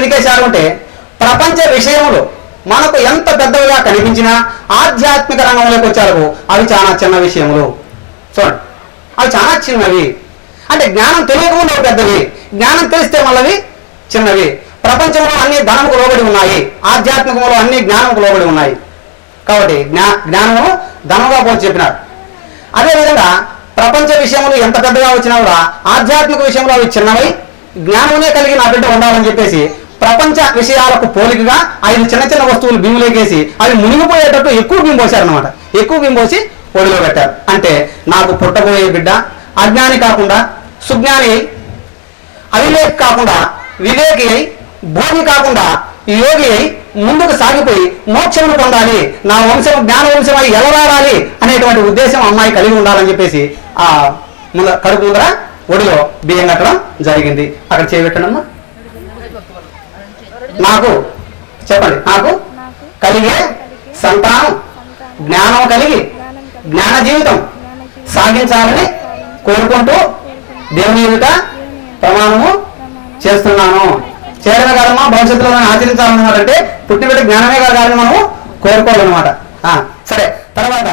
ఎందుకేశారు అంటే ప్రపంచ విషయములు మనకు ఎంత పెద్దవిగా కనిపించినా ఆధ్యాత్మిక రంగంలోకి వచ్చారు అవి చాలా చిన్న విషయములు. చూడండి, అవి చాలా చిన్నవి. అంటే జ్ఞానం తెలియకుండా పెద్దవి, జ్ఞానం తెలిస్తే మళ్ళీ చిన్నవి. ప్రపంచంలో అన్ని ధనముకు లోబడి ఉన్నాయి, ఆధ్యాత్మికంలో అన్ని జ్ఞానముకు లోబడి ఉన్నాయి. కాబట్టి జ్ఞానము ధనముగా పోల్చి చెప్పినారు. అదేవిధంగా ప్రపంచ విషయములు ఎంత పెద్దగా వచ్చినా కూడా ఆధ్యాత్మిక విషయంలో అవి చిన్నవై జ్ఞానమునే కలిగి నా బిడ్డ ఉండాలని చెప్పేసి ప్రపంచ విషయాలకు పోలికగా 5 చిన్న చిన్న వస్తువులు బిందులేకేసి అవి మునిగిపోయేటట్టు ఎక్కువ బిందు పోసారనమాట. ఎక్కువ బిందు పోసి ఒడిలో పెట్టారు. అంటే నాకు పుట్టబోయే బిడ్డ అజ్ఞాని కాకుండా సుజ్ఞాని అయి, అవివేక్ కాకుండా వివేకి అయి, భోగి కాకుండా యోగి అయి ముందుకు సాగిపోయి మోక్షమును పొందాలి, నా వంశం జ్ఞాన వంశం అయి ఎలరాడాలి అనేటువంటి ఉద్దేశం అమ్మాయి కలిగి ఉండాలని చెప్పేసి ఆ కడుపు ముందర ఒడిలో బియ్యం కట్టడం జరిగింది. అక్కడ చేయబెట్టడమ్మా. నాకు చెప్పండి, నాకు కలిగే సంతానం జ్ఞానం కలిగి జ్ఞాన జీవితం సాగించాలని కోరుకుంటూ దేవుని ఎదుట ప్రమాణము చేస్తున్నాను. చేయడమే కాదమ్మా, భవిష్యత్తులో ఆచరించాలన్నమాట. అంటే పుట్టినబెట్టి జ్ఞానమే కాదని మనము కోరుకోవాలన్నమాట. సరే, తర్వాత